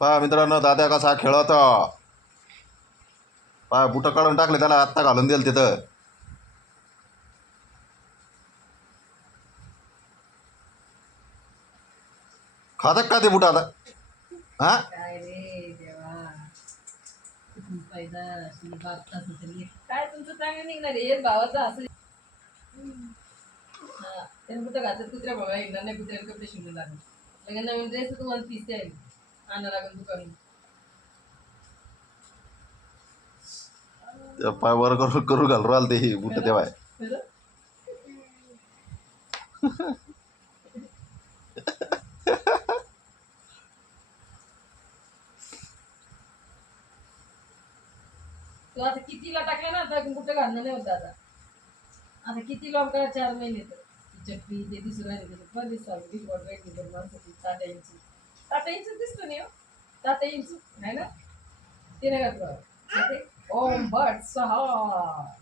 पहा मित्रांनो, दादा कसा खेळत. पहा बुट काढून टाकले, त्याला आत्ता घालून देईल तिथं. खातात का ते बुट आता? हा काय रे देवा, पैदा काय तुमचं चांगलं निघणार आहे भावाचं असं. हा त्याने कुठं घातलं कुत्र्या बाबा येणार नाही, कुत्र्याला कपडे शिवून लागले. म्हणजे नवीन ड्रेस तू 1 पीस आहे आणा लागेल दुकान. पाय वर करू करू घालू राहिलं ते बुट तेव्हा. तू आता कितीला टाकलं ना, आता कुठं घालणं नाही होत आता. आता किती लॉंग करा, 4 महिने तर चप्पी ते दिसून राहिले बरेच माणसाची तात्या इंच दिसतो नाही हो. तात्या इंच आहे ना, ते नाही घातलं ओम भट सहा.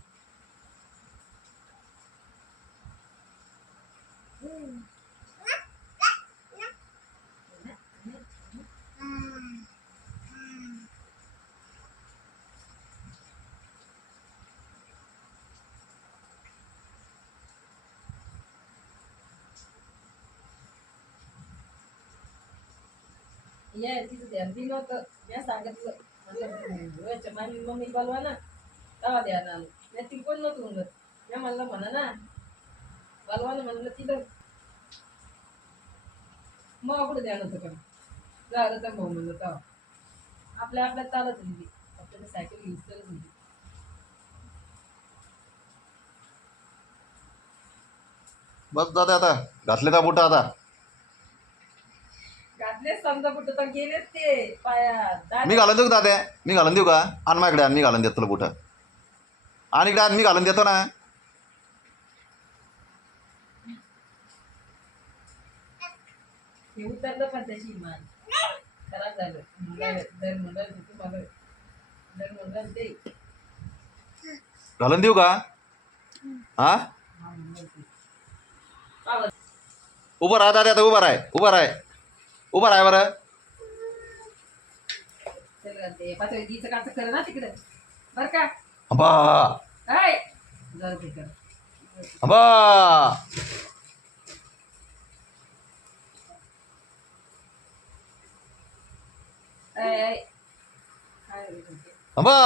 या तिचं ध्यान दिलं होतं, मी सांगितलं म्हणलं माझी मम्मी बोलवा ना, तेव्हा ध्यान आलं. नाही ती कोण नव्हतं म्हणत, मी म्हणलं म्हणा ना बोलवा ना, म्हणलं तिथं मग कुठं ध्यान होतं का झालं तर भाऊ म्हणलं तेव्हा आपल्या आपल्यात चालत होती. आपल्याला सायकल यूज करत होती. बस दादा आता घातले का बुट आता? घातलेच समजा कुठं तर गेलेच ते पायात. मी घालून देऊ का दादा? मी घालून देऊ का? आण माझ्याकडे आण, मी घालून देतो तुला बुट. आणि इकडे आण, मी घालून देतो ना. हे उतरलं पण त्याची इमान खराब झालं. दर म्हणलं तुम्हाला दर म्हणलं ते घालून देऊ का? हा उभं राहा दादा, आता उभं राह, उभं राह, उभं राह बरं. ते पातळी गीचं काचं कर ना तिकडे बर का. अबा काय जरा ते कर. अबा अबा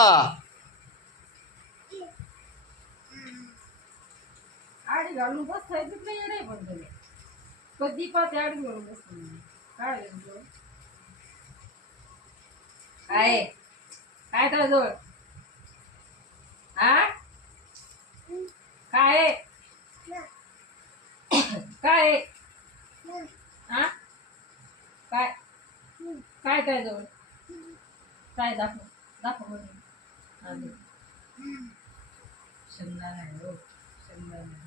आडी घालून बसायचं नाही रे, पण तुम्ही कधी पाच आडी घालून बसतो काय काय काय तर जोड हा काय काय हा काय काय काय जवळ काय दाखव दाखव म्हणजे शंभर आहे हो, शंभर आहे.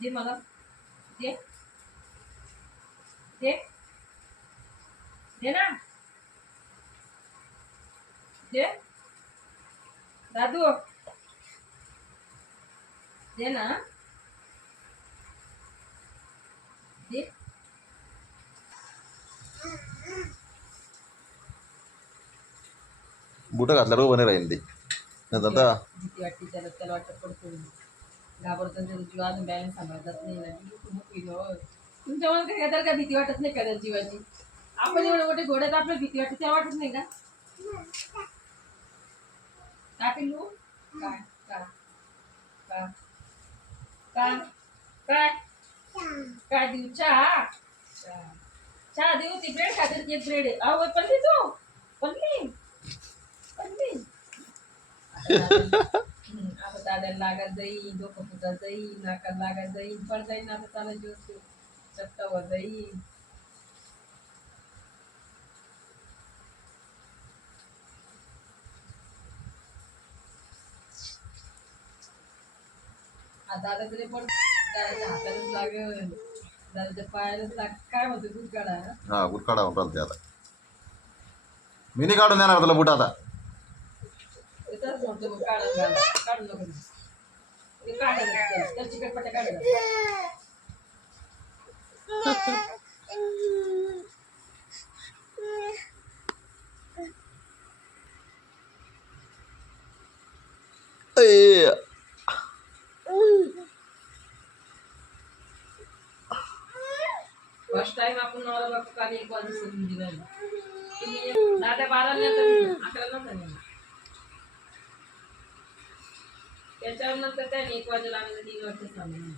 दे मला, दे दे दे ना, दे दादू दे ना, दे. बुट घातल्यावर उभं नाही राहील ते. नाही दादा भीती वाटते त्याला, त्याला वाटत पडतो घाबरतो, जीव अजून बॅलन्स सांभाळतात नाही ना. तुमच्या मला काही तर का भीती वाटत नाही का जीवाची? आपण एवढे मोठे घोड्यात आपल्याला भीती वाटते, त्या वाटत नाही का? काय पिल्लू काय का का का काय काय देऊ? चहा चहा देऊ? ती ब्रेड खाते, एक ब्रेड आहे. अहो पल्ली तू पल्ली पल्ली आता दाद्याला लागत जाईल, डोकं फुटत जाईल, नाकाला लागत जाईल, पण जाईल आता चालायची वस्तू चपटावर जाईल. दादा तरी पण दादाच्या हातालाच लागल, दादाच्या पायालाच लाग. काय म्हणतो दूध काढा? हा बुट काढा म्हणतो आता. मी नाही काढून देणार तुला बुट आता. तसंच म्हणतो मग काढून घाला, काढू नको. काढायला त्या चिकटपट्ट्या काढायला ए, फर्स्ट टाइम आपण नवरा बायको काल 1 वाजता सोडून निघालो. तुम्ही दादा 12 नंतर 11 नंतर त्याच्यावर नंतर त्याने 1 वाजेला आम्ही 3 वाजता थांबलो.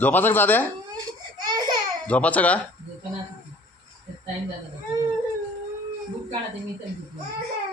झोपाचं का दाद्या? झोपाचं का? टाइम झाला बुक काढा ते मी तर